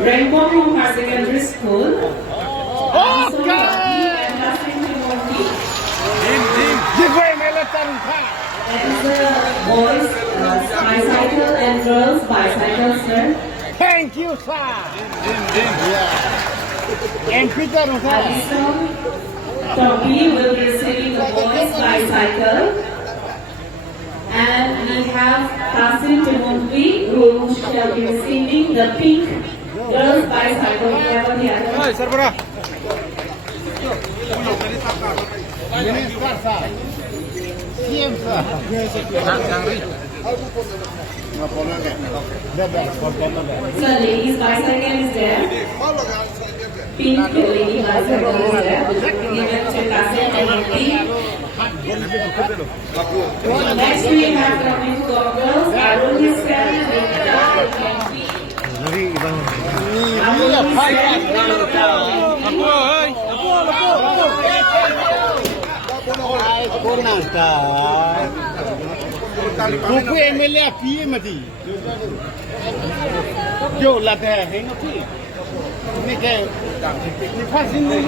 Rainbow from High Secondary School. That is boys bicycle and girls bicycle, sir. Thank you, sir. And Peter, Alison Toby will be receiving the boys bicycle. And we have Kasim Timothy who shall be receiving the pink girls bicycle. We have on the other. Minister, sir. CM, sir. So ladies bicycle is there. Pink lady bicycle is there. Given to Kasim Timothy. Next we have coming to girls. Arun is carrying with the candy. Buku MLA PM mati. Jo latih heng tu. Ni ke? Ni fasin ni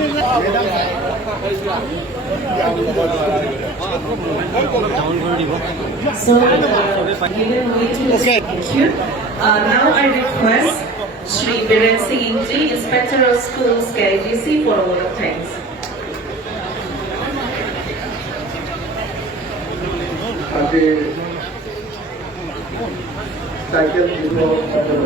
So, given way to Okay. thank you. Now I request Shri Biren Singh Indri, Inspector of Schools, KAAC, for a word of thanks. Cycle before the